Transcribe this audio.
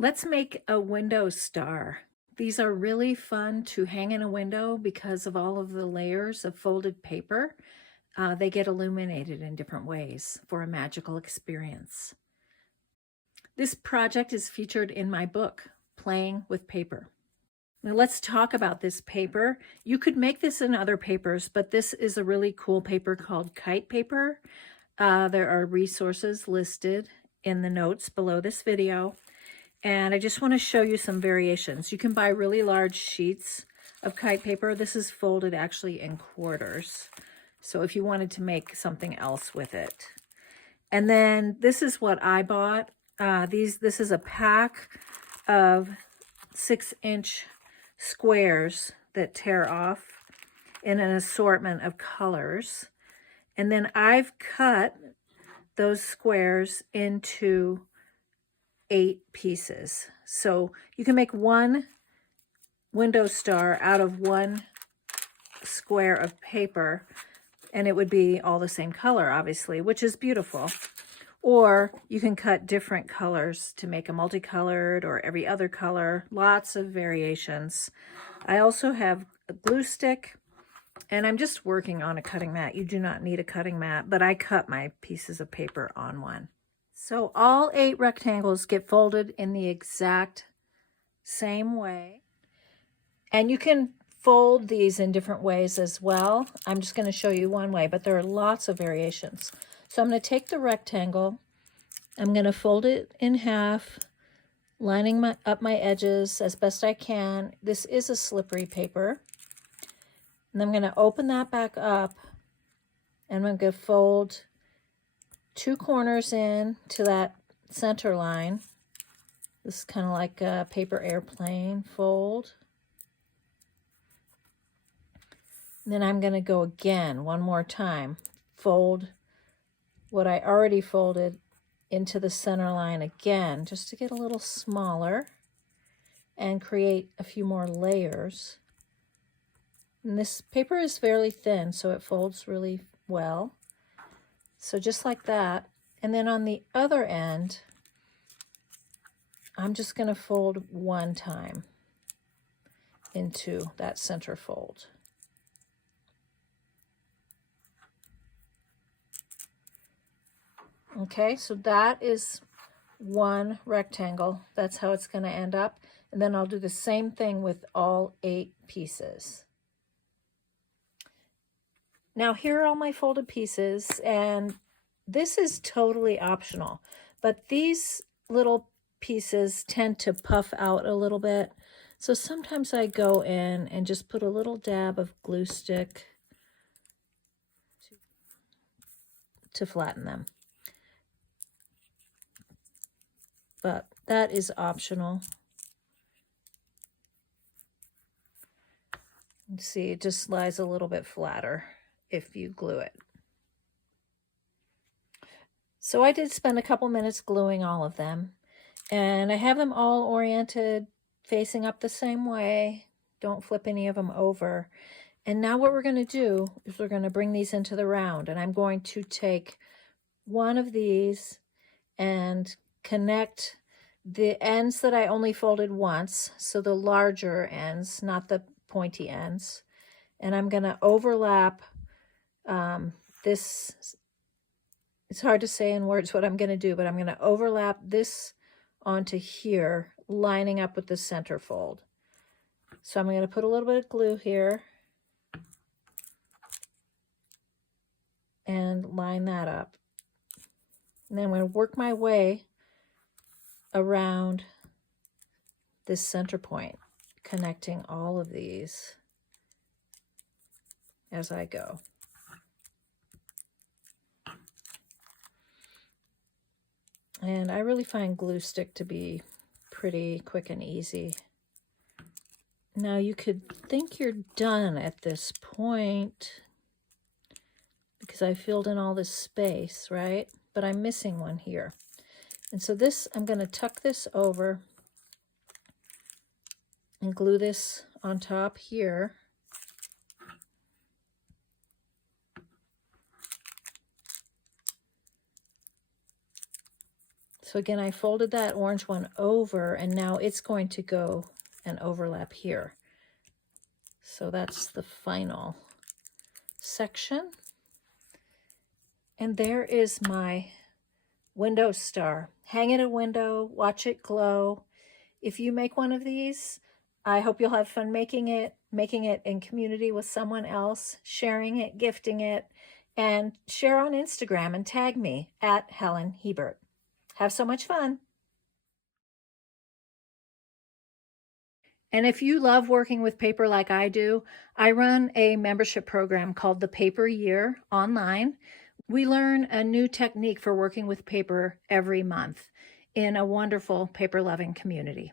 Let's make a window star. These are really fun to hang in a window because of all of the layers of folded paper. They get illuminated in different ways for a magical experience. This project is featured in my book, Playing with Paper. Now let's talk about this paper. You could make this in other papers, but this is a really cool paper called kite paper. There are resources listed in the notes below this video. And I just want to show you some variations. You can buy really large sheets of kite paper. This is folded actually in quarters. So if you wanted to make something else with it. And then this is what I bought. This is a pack of 6-inch squares that tear off in an assortment of colors. And then I've cut those squares into 8 pieces. So you can make one window star out of one square of paper, and it would be all the same color, obviously, which is beautiful. Or you can cut different colors to make a multicolored or every other color, lots of variations. I also have a glue stick, and I'm just working on a cutting mat. You do not need a cutting mat, but I cut my pieces of paper on one. So all 8 rectangles get folded in the exact same way. And you can fold these in different ways as well. I'm just going to show you one way, but there are lots of variations. So I'm going to take the rectangle, I'm going to fold it in half, lining up my edges as best I can. This is a slippery paper. And I'm going to open that back up, and I'm going to fold 2 corners in to that center line. This is kind of like a paper airplane fold. And then I'm going to go again one more time, fold what I already folded into the center line again, just to get a little smaller and create a few more layers. And this paper is fairly thin, so it folds really well. So just like that. And then on the other end, I'm just going to fold one time into that center fold. Okay, so that is one rectangle. That's how it's going to end up. And then I'll do the same thing with all 8 pieces. Now here are all my folded pieces, and this is totally optional, but these little pieces tend to puff out a little bit. So sometimes I go in and just put a little dab of glue stick to flatten them. But that is optional. You see, it just lies a little bit flatter if you glue it. So I did spend a couple minutes gluing all of them, and I have them all oriented facing up the same way. Don't flip any of them over. And now what we're going to do is we're going to bring these into the round, and I'm going to take one of these and connect the ends that I only folded once, so the larger ends, not the pointy ends, and I'm going to overlap this. It's hard to say in words what I'm going to do, but I'm going to overlap this onto here, lining up with the center fold. So I'm going to put a little bit of glue here and line that up. And then I'm going to work my way around this center point, connecting all of these as I go. And I really find glue stick to be pretty quick and easy. Now you could think you're done at this point because I filled in all this space, right? But I'm missing one here. And so this, I'm going to tuck this over and glue this on top here. So again, I folded that orange one over, and now it's going to go and overlap here. So that's the final section. And there is my window star. Hang it a window, watch it glow. If you make one of these, I hope you'll have fun making it in community with someone else, sharing it, gifting it, and share on Instagram and tag me at Helen Hiebert. Have so much fun. And if you love working with paper like I do, I run a membership program called the Paper Year online. We learn a new technique for working with paper every month in a wonderful paper-loving community.